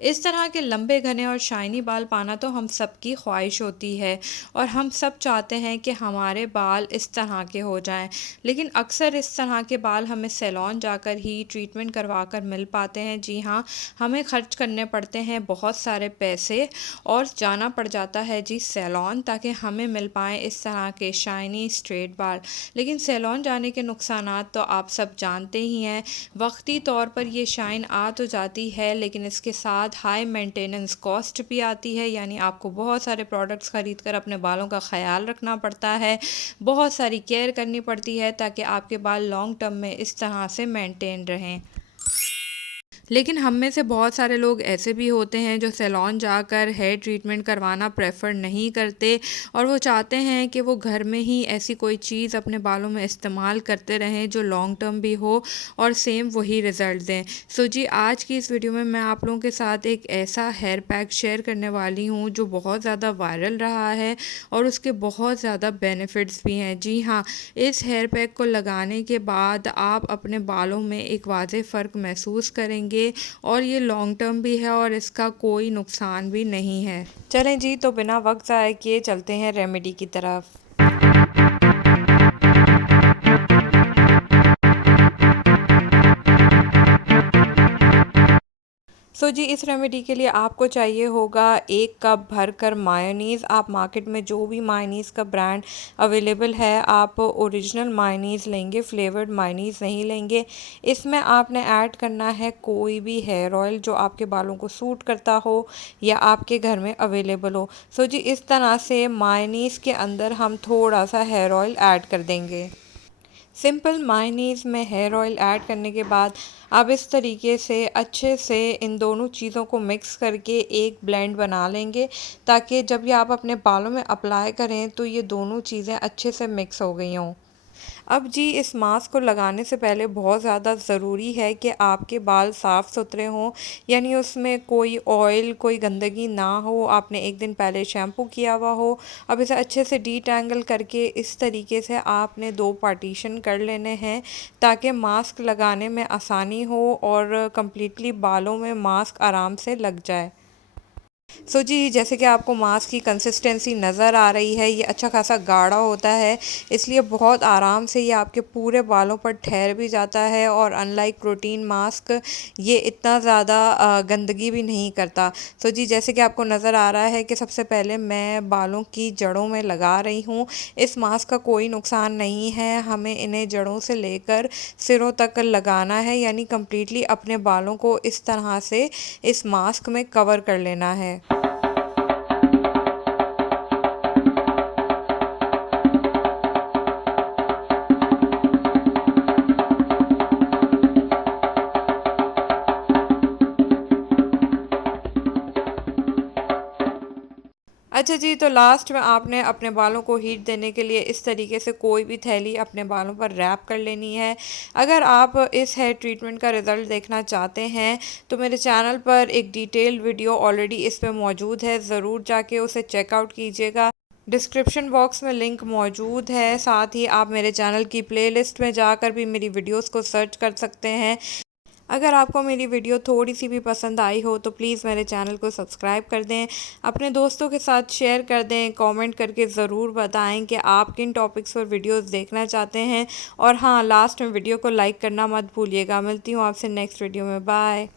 इस तरह के लंबे घने और शाइनी बाल पाना तो हम सबकी ख्वाहिश होती है और हम सब चाहते हैं कि हमारे बाल इस तरह के हो जाएं। लेकिन अक्सर इस तरह के बाल हमें सैलून जाकर ही ट्रीटमेंट करवा कर मिल पाते हैं। जी हाँ, हमें खर्च करने पड़ते हैं बहुत सारे पैसे और जाना पड़ जाता है जी सैलून, ताकि हमें मिल पाएँ इस तरह के शाइनी स्ट्रेट बाल। लेकिन सैलून जाने के नुकसानात तो आप सब जानते ही हैं। वक्ती तौर पर ये शाइन आ तो जाती है, लेकिन इसके साथ हाई मेंटेनेंस कॉस्ट भी आती है, यानी आपको बहुत सारे प्रोडक्ट्स ख़रीद कर अपने बालों का ख़्याल रखना पड़ता है, बहुत सारी केयर करनी पड़ती है ताकि आपके बाल लॉन्ग टर्म में इस तरह से मेंटेन रहें। लेकिन हम में से बहुत सारे लोग ऐसे भी होते हैं जो सैलून जाकर हेयर ट्रीटमेंट करवाना प्रेफर नहीं करते और वो चाहते हैं कि वो घर में ही ऐसी कोई चीज़ अपने बालों में इस्तेमाल करते रहें जो लॉन्ग टर्म भी हो और सेम वही रिज़ल्ट दें। सो जी, आज की इस वीडियो में मैं आप लोगों के साथ एक ऐसा हेयर पैक शेयर करने वाली हूँ जो बहुत ज़्यादा वायरल रहा है और उसके बहुत ज़्यादा बेनिफिट्स भी हैं। जी हाँ, इस हेयर पैक को लगाने के बाद आप अपने बालों में एक वाज़ेह फ़र्क महसूस करेंगे और ये लॉन्ग टर्म भी है और इसका कोई नुकसान भी नहीं है। चलें जी, तो बिना वक्त ज़ाया किए चलते हैं रेमेडी की तरफ। सो जी, इस रेमेडी के लिए आपको चाहिए होगा 1 कप भरकर मायोनीज़। आप मार्केट में जो भी मायोनीज़ का ब्रांड अवेलेबल है, आप ओरिजिनल मायोनीज़ लेंगे, फ्लेवर्ड मायोनीज़ नहीं लेंगे। इसमें आपने ऐड करना है कोई भी हेयर ऑयल जो आपके बालों को सूट करता हो या आपके घर में अवेलेबल हो। सो जी, इस तरह से मायोनीज़ के अंदर हम थोड़ा सा हेयर ऑयल ऐड कर देंगे। सिंपल मायोनीज़ में हेयर ऑयल ऐड करने के बाद आप इस तरीके से अच्छे से इन दोनों चीज़ों को मिक्स करके एक ब्लेंड बना लेंगे, ताकि जब ये आप अपने बालों में अप्लाई करें तो ये दोनों चीज़ें अच्छे से मिक्स हो गई हों। अब जी, इस मास्क को लगाने से पहले बहुत ज़्यादा ज़रूरी है कि आपके बाल साफ़ सुथरे हों, यानी उसमें कोई ऑयल, कोई गंदगी ना हो, आपने एक दिन पहले शैम्पू किया हुआ हो। अब इसे अच्छे से डीटैंगल करके इस तरीके से आपने 2 पार्टीशन कर लेने हैं, ताकि मास्क लगाने में आसानी हो और कंप्लीटली बालों में मास्क आराम से लग जाए। सो जी, जैसे कि आपको मास्क की कंसिस्टेंसी नज़र आ रही है, ये अच्छा खासा गाढ़ा होता है, इसलिए बहुत आराम से ये आपके पूरे बालों पर ठहर भी जाता है और अनलाइक प्रोटीन मास्क ये इतना ज़्यादा गंदगी भी नहीं करता। सो जी, जैसे कि आपको नज़र आ रहा है कि सबसे पहले मैं बालों की जड़ों में लगा रही हूँ। इस मास्क का कोई नुकसान नहीं है, हमें इन्हें जड़ों से लेकर सिरों तक लगाना है, यानी कंप्लीटली अपने बालों को इस तरह से इस मास्क में कवर कर लेना है। अच्छा जी, तो लास्ट में आपने अपने बालों को हीट देने के लिए इस तरीके से कोई भी थैली अपने बालों पर रैप कर लेनी है। अगर आप इस हेयर ट्रीटमेंट का रिज़ल्ट देखना चाहते हैं तो मेरे चैनल पर एक डिटेल्ड वीडियो ऑलरेडी इस पे मौजूद है, ज़रूर जाके उसे चेकआउट कीजिएगा। डिस्क्रिप्शन बॉक्स में लिंक मौजूद है, साथ ही आप मेरे चैनल की प्लेलिस्ट में जाकर भी मेरी वीडियोस को सर्च कर सकते हैं। अगर आपको मेरी वीडियो थोड़ी सी भी पसंद आई हो तो प्लीज़ मेरे चैनल को सब्सक्राइब कर दें, अपने दोस्तों के साथ शेयर कर दें, कमेंट करके ज़रूर बताएं कि आप किन टॉपिक्स पर वीडियोस देखना चाहते हैं। और हाँ, लास्ट में वीडियो को लाइक करना मत भूलिएगा। मिलती हूँ आपसे नेक्स्ट वीडियो में। बाय।